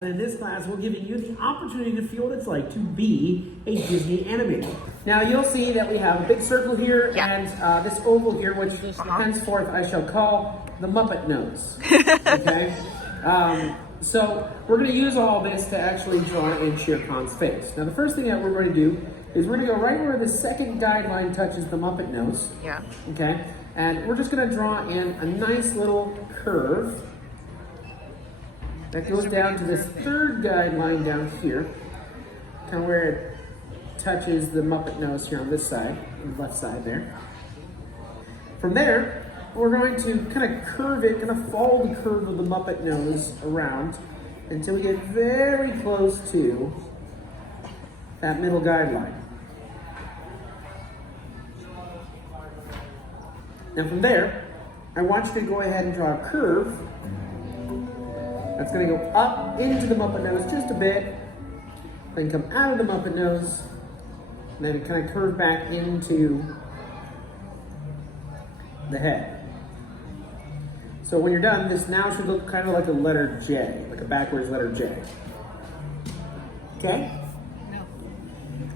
In this class, we're giving you the opportunity to feel what it's like to be a Disney animator. Now, you'll see that we have a big circle here and this oval here, which henceforth I shall call the Muppet nose. Okay? So we're going to use all this to actually draw in Shere Khan's face. Now, the first thing that we're going to do is we're going to go right where the second guideline touches the Muppet nose. Yeah. Okay? And we're just going to draw in a nice little curve that goes down to this third guideline down here, kind of where it touches the Muppet nose here on this side, on the left side there. From there, we're going to kind of curve it, kind of follow the curve of the Muppet nose around until we get very close to that middle guideline. Now from there, I want you to go ahead and draw a curve that's going to go up into the Muppet nose just a bit, then come out of the Muppet nose, and then kind of curve back into the head. So when you're done, this now should look kind of like a letter J, like a backwards letter J. Okay? No.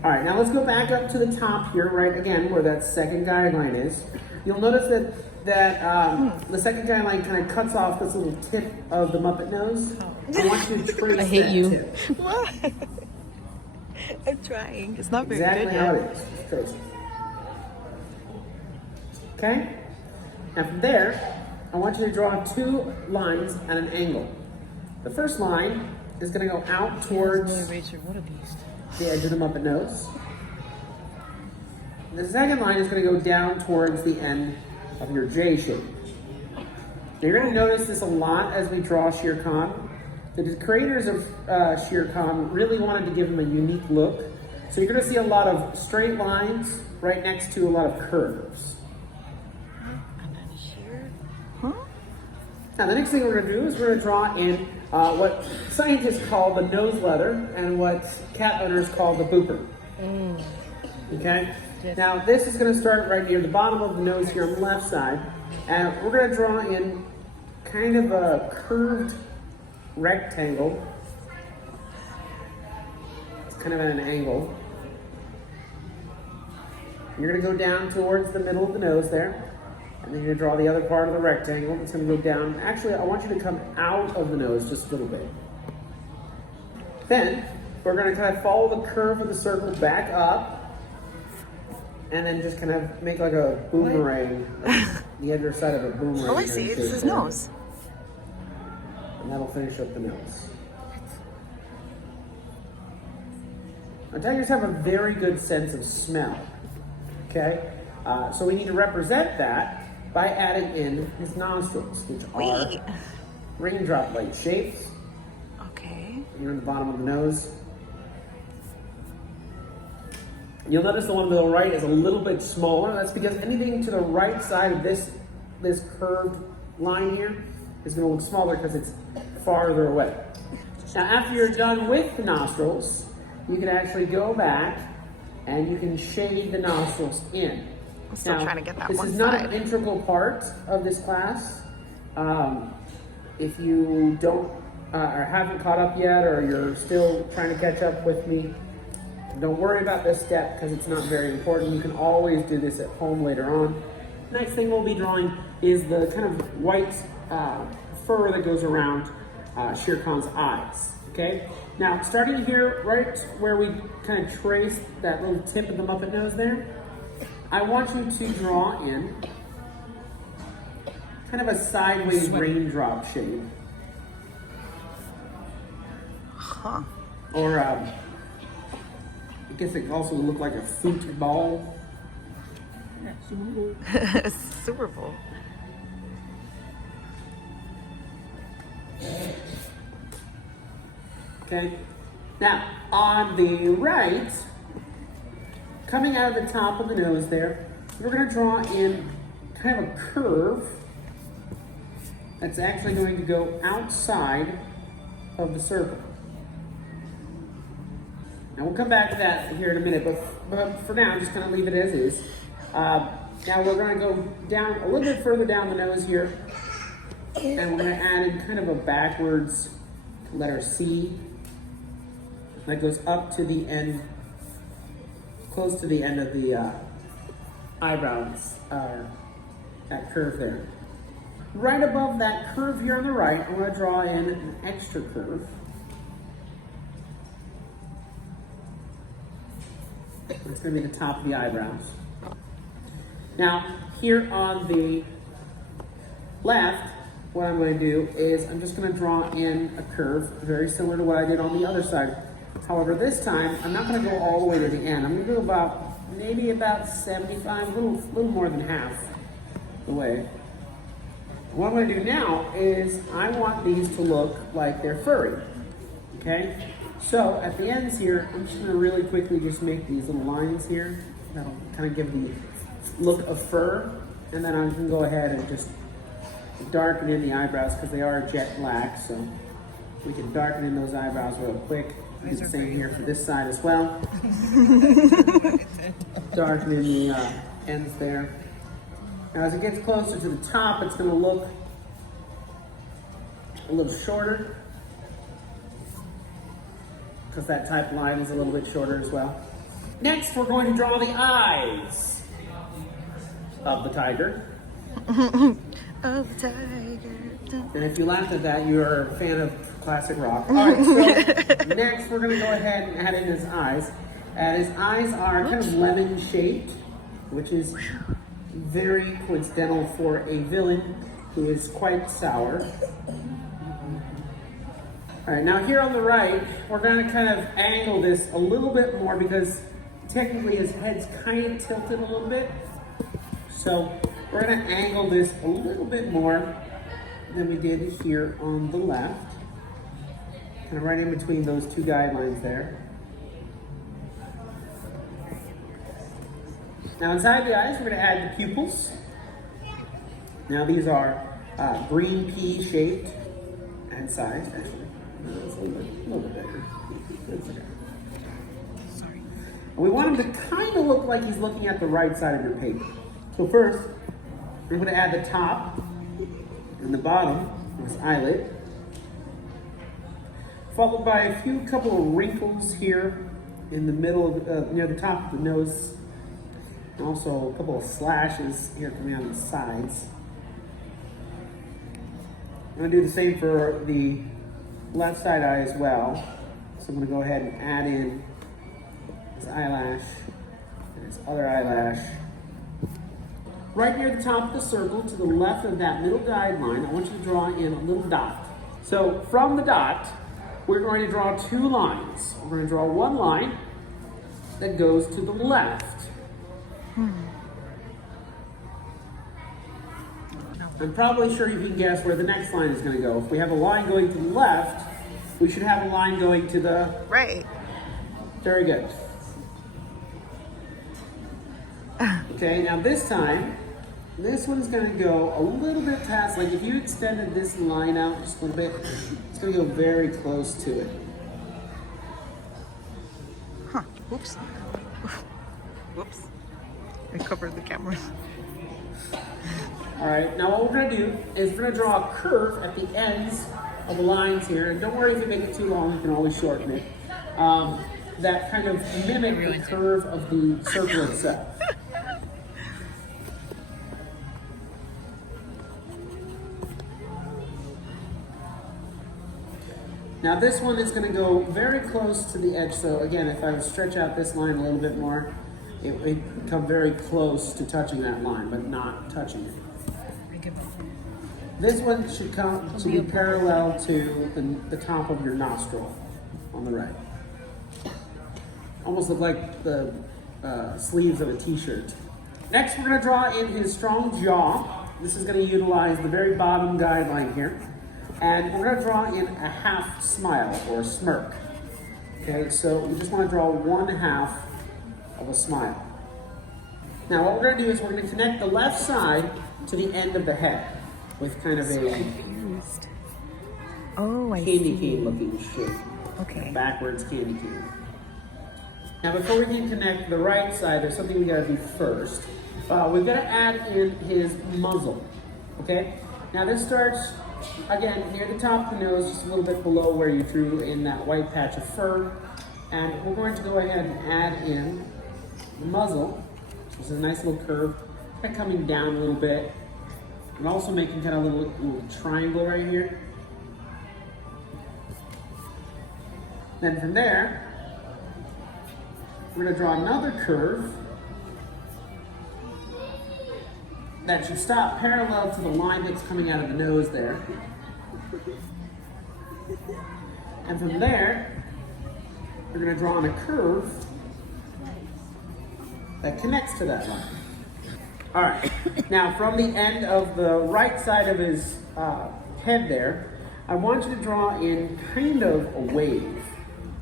All right, now let's go back up to the top here, right again, where that second guideline is. You'll notice that the second guideline kind of cuts off this little tip of the Muppet nose. I want you to trace I hate that you. tip. What? I'm trying. It's not very Exactly good how yet. it is. Just trace it. Okay? Now from there, I want you to draw two lines at an angle. The first line is going to go out towards What a beast. the edge of the Muppet nose. The second line is going to go down towards the end of your J shape. Now you're going to notice this a lot as we draw Shere Khan. The creators of Shere Khan really wanted to give him a unique look. So you're going to see a lot of straight lines right next to a lot of curves. Now the next thing we're going to do is we're going to draw in what scientists call the nose leather and what cat owners call the booper. Okay? Now this is going to start right near the bottom of the nose here on the left side, and we're going to draw in kind of a curved rectangle. It's kind of at an angle. You're going to go down towards the middle of the nose there, and then you're going to draw the other part of the rectangle. It's going to go down. Actually, I want you to come out of the nose just a little bit. Then we're going to kind of follow the curve of the circle back up, and then just kind of make like a boomerang, the other side of a boomerang. Oh, I see. It's his nose. And that'll finish up the nose. Now, tigers have a very good sense of smell. Okay? So we need to represent that by adding in his nostrils, which are raindrop-like shapes. Okay. Here in the bottom of the nose. You'll notice the one to the right is a little bit smaller. That's because anything to the right side of this curved line here is going to look smaller because it's farther away. Now, after you're done with the nostrils, you can actually go back and you can shade the nostrils in. I'm still trying to get that one side. This is not an integral part of this class. If you don't or haven't caught up yet, or you're still trying to catch up with me, don't worry about this step because it's not very important. You can always do this at home later on. Next thing we'll be drawing is the kind of white fur that goes around Shere Khan's eyes. Okay? Now, starting here, right where we kind of trace that little tip of the Muppet nose there, I want you to draw in kind of a sideways raindrop shape. Huh. Or, I guess it also would look like a football. Super Bowl. Okay. Now, on the right, coming out of the top of the nose there, we're going to draw in kind of a curve that's actually going to go outside of the circle. Now we'll come back to that here in a minute, but for now, just kind of leave it as is. Now we're going to go down a little bit further down the nose here, and we're going to add in kind of a backwards letter C. That goes up to the end, close to the end of the eyebrows, that curve there. Right above that curve here on the right, I'm going to draw in an extra curve. It's going to be the top of the eyebrows. Now, here on the left, what I'm going to do is I'm just going to draw in a curve very similar to what I did on the other side. However, this time, I'm not going to go all the way to the end. I'm going to go maybe about 75, a little more than half the way. What I'm going to do now is I want these to look like they're furry, okay? So at the ends here, I'm just going to really quickly just make these little lines here. That'll kind of give the look of fur. And then I'm going to go ahead and just darken in the eyebrows because they are jet black. So we can darken in those eyebrows real quick. Do the same here for this side as well. Darken in the ends there. Now as it gets closer to the top, it's going to look a little shorter because that type line is a little bit shorter as well. Next, we're going to draw the eyes of the tiger. Of the tiger. And if you laughed at that, you are a fan of classic rock. All right, so next we're going to go ahead and add in his eyes. And his eyes are kind of lemon shaped, which is very coincidental for a villain who is quite sour. All right, now here on the right, we're going to kind of angle this a little bit more because technically his head's kind of tilted a little bit. So we're going to angle this a little bit more than we did here on the left. Kind of right in between those two guidelines there. Now inside the eyes, we're going to add the pupils. Now these are green pea shaped and sized, actually. It's a little bit bigger. It's okay. Sorry. And we want him to kind of look like he's looking at the right side of your paper. So first, we're going to add the top and the bottom of his eyelid, followed by a couple of wrinkles here in the middle, near the top of the nose, and also a couple of slashes here coming on the sides. I'm going to do the same for the left side eye as well. So I'm going to go ahead and add in his eyelash and his other eyelash. Right near the top of the circle, to the left of that middle guideline, I want you to draw in a little dot. So from the dot, we're going to draw two lines. We're going to draw one line that goes to the left. I'm probably sure you can guess where the next line is going to go. If we have a line going to the left, we should have a line going to the right. Very good. Okay, now this time, this one's going to go a little bit past, like if you extended this line out just a little bit, it's going to go very close to it. Huh, whoops. Whoops. I covered the camera. All right, now what we're going to do is we're going to draw a curve at the ends of the lines here. And don't worry if you make it too long, you can always shorten it. That kind of mimic the curve of the circle itself. Now this one is going to go very close to the edge. So again, if I stretch out this line a little bit more, it would come very close to touching that line, but not touching it. This one should come to be parallel to the top of your nostril on the right. Almost look like the sleeves of a t-shirt. Next, we're going to draw in his strong jaw. This is going to utilize the very bottom guideline here. And we're going to draw in a half smile or a smirk. Okay, so we just want to draw one half of a smile. Now what we're going to do is we're going to connect the left side to the end of the head with kind of a candy cane looking shape. Okay. Backwards candy cane. Now before we can connect the right side, there's something we got to do first. We've got to add in his muzzle. Okay? Now this starts again, near the top of the nose, just a little bit below where you drew in that white patch of fur. And we're going to go ahead and add in the muzzle, which is a nice little curve, kind of coming down a little bit, and also making kind of a little triangle right here. Then from there, we're going to draw another curve that should stop parallel to the line that's coming out of the nose there. And from there, we're going to draw on a curve that connects to that line. All right, now from the end of the right side of his head there, I want you to draw in kind of a wave.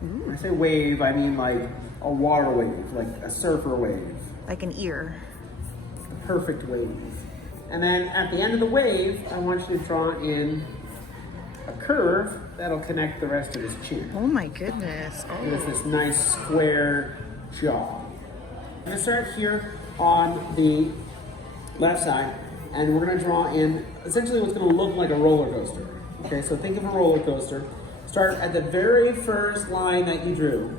When I say wave, I mean like a water wave, like a surfer wave. Like an ear. A perfect wave. And then at the end of the wave, I want you to draw in a curve that'll connect the rest of his chin. Oh my goodness. With this nice square jaw. I'm gonna start here on the left side, and we're gonna draw in essentially what's gonna look like a roller coaster. Okay, so think of a roller coaster. Start at the very first line that you drew,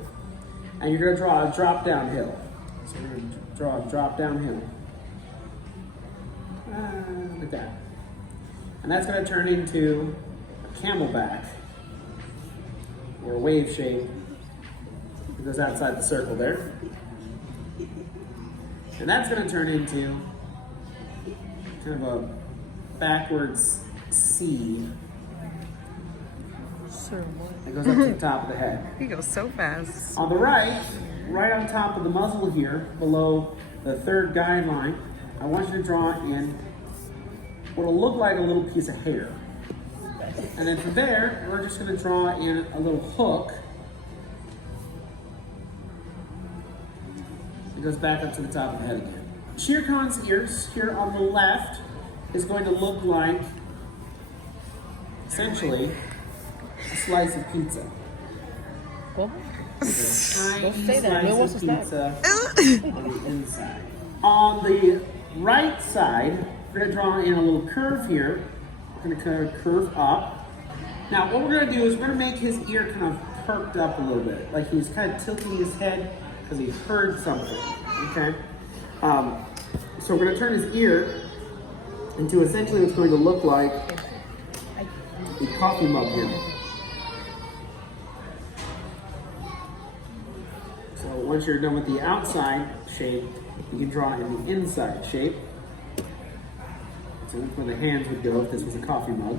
and you're gonna draw a drop down hill. So you're gonna draw a drop down hill. Like that. And that's gonna turn into a camelback, or a wave shape. It goes outside the circle there. And that's gonna turn into kind of a backwards C. It goes up to the top of the head. He goes so fast. On the right, right on top of the muzzle here, below the third guideline, I want you to draw in what will look like a little piece of hair. And then from there, we're just going to draw in a little hook. It goes back up to the top of the head again. Shere Khan's ears here on the left is going to look like, essentially, a slice of pizza. What? A tiny Don't say that. No one slice wants of to pizza on the inside. On the right side, we're going to draw in a little curve here. We're going to kind of curve up. Now, what we're going to do is we're going to make his ear kind of perked up a little bit, like he's kind of tilting his head because he heard something. Okay. So we're going to turn his ear into essentially what's going to look like a coffee mug here. So once you're done with the outside shape, you can draw in the inside shape. So that's where the hands would go if this was a coffee mug.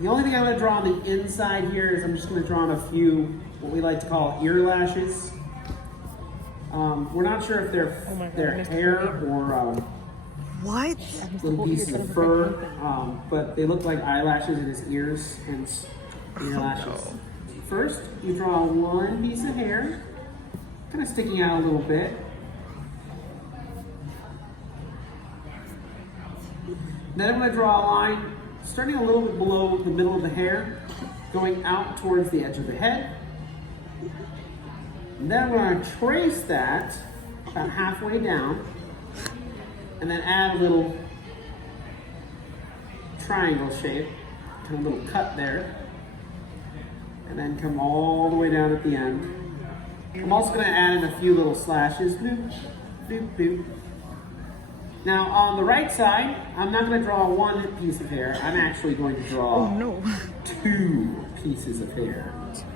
The only thing I'm going to draw on the inside here is I'm just going to draw on a few, what we like to call ear lashes. We're not sure if they're hair or What? little pieces of fur, but they look like eyelashes in his ears and ear lashes. First, you draw one piece of hair, kind of sticking out a little bit. Then I'm going to draw a line starting a little bit below the middle of the hair, going out towards the edge of the head. And then I'm going to trace that about halfway down, and then add a little triangle shape, kind of a little cut there, and then come all the way down at the end. I'm also going to add in a few little slashes. Boop, boop, boop. Now on the right side, I'm not going to draw one piece of hair. I'm actually going to draw two pieces of hair.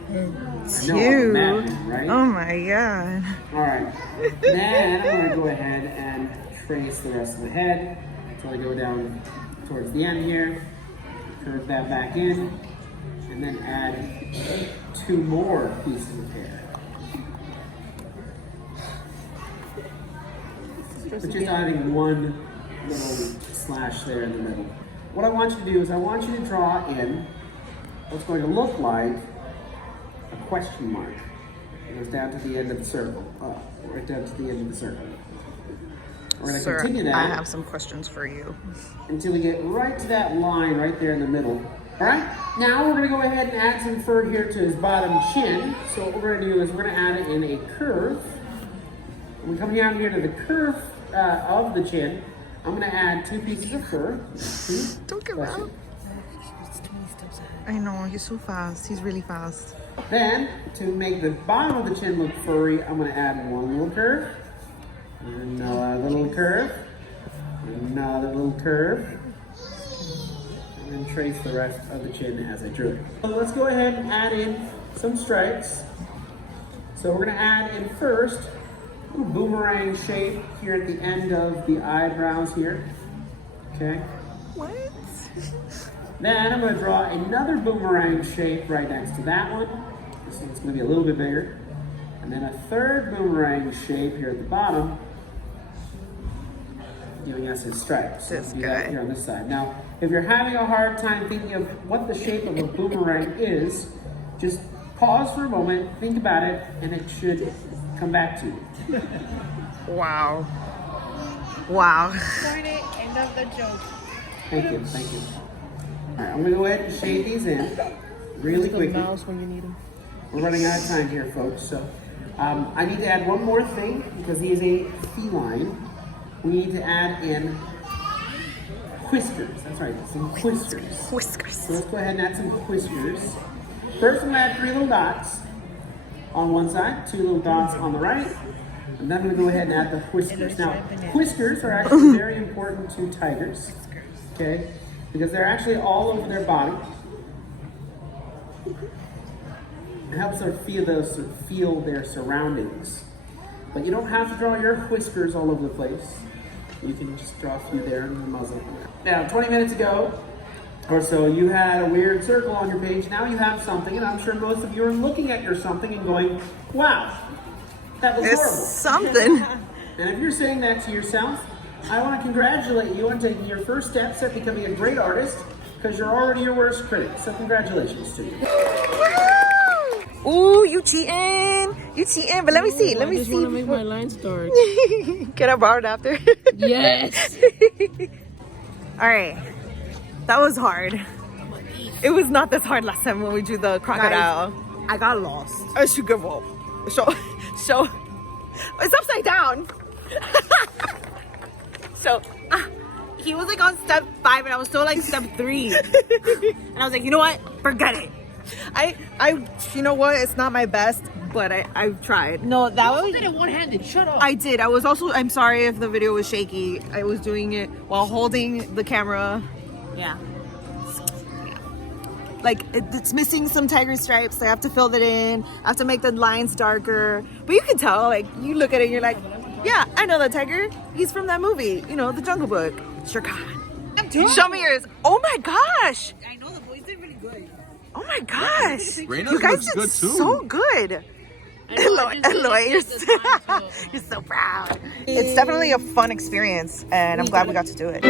I know, I'm imagining, right? Oh my god. All right. Then I'm going to go ahead and trace the rest of the head until I go down towards the end here. Curve that back in, and then add two more pieces of hair. But just adding one little slash there in the middle. What I want you to do is I want you to draw in what's going to look like a question mark. It goes down to the end of the circle. Right down to the end of the circle. We're going to continue that. I have some questions for you. Until we get right to that line right there in the middle. Alright, now we're going to go ahead and add some fur here to his bottom chin. So what we're going to do is we're going to add it in a curve. When we come down here to the curve of the chin, I'm gonna add 2 pieces of fur. See? Don't give That's up. it. I know, he's so fast. He's really fast. Then, to make the bottom of the chin look furry, I'm gonna add 1 little curve, another little curve, another little curve, and then trace the rest of the chin as I drew it. So let's go ahead and add in some stripes. So we're gonna add in first a boomerang shape here at the end of the eyebrows here. Okay. What? Then I'm going to draw another boomerang shape right next to that one. This one's going to be a little bit bigger. And then a third boomerang shape here at the bottom, giving us his stripes. That's Do that good. here on this side. Now, if you're having a hard time thinking of what the shape of a boomerang is, just pause for a moment, think about it, and it should come back to you. Wow. Wow. End of the joke. Thank you, thank you. All right, I'm going to go ahead and shade these in really quickly. Mouse when you need him. We're running out of time here, folks. So I need to add one more thing because he is a feline. We need to add in whiskers. That's right, some whiskers. Whiskers. So let's go ahead and add some whiskers. First, I'm going to add 3 little dots on one side, 2 little dots on the right, and then I'm going to go ahead and add the whiskers. Now, whiskers are actually very important to tigers, okay? Because they're actually all over their body. It helps them feel their surroundings. But you don't have to draw your whiskers all over the place. You can just draw a few there in the muzzle. Now, 20 minutes ago or so, you had a weird circle on your page. Now you have something, and I'm sure most of you are looking at your something and going, wow, that was It's horrible. something. And if you're saying that to yourself, I want to congratulate you on taking your first steps at becoming a great artist, because you're already your worst critic. So congratulations to you. Ooh, you cheating. You cheating, but let me see. Let I me just see. want to make my lines dark. Can I borrow it after? Yes. All right. That was hard. It was not this hard last time when we drew the crocodile. I got lost. A sugar bowl. So, it's upside down. So, he was like on step 5 and I was still like step 3. And I was like, you know what? Forget it. You know what? It's not my best, but I tried. No, that was. You did it one-handed. Shut up. I did. I was also. I'm sorry if the video was shaky. I was doing it while holding the camera. Yeah. Like it's missing some tiger stripes. I have to fill that in. I have to make the lines darker. But you can tell. Like you look at it, and you're like, yeah, I know that tiger. He's from that movie. You know, The Jungle Book. Shere Khan. Show me yours. Oh my gosh. I know the boys did really good. Oh my gosh. Reina You guys looks did good too. so good. Eloy, you're so proud. It's definitely a fun experience, and I'm glad we got to do it.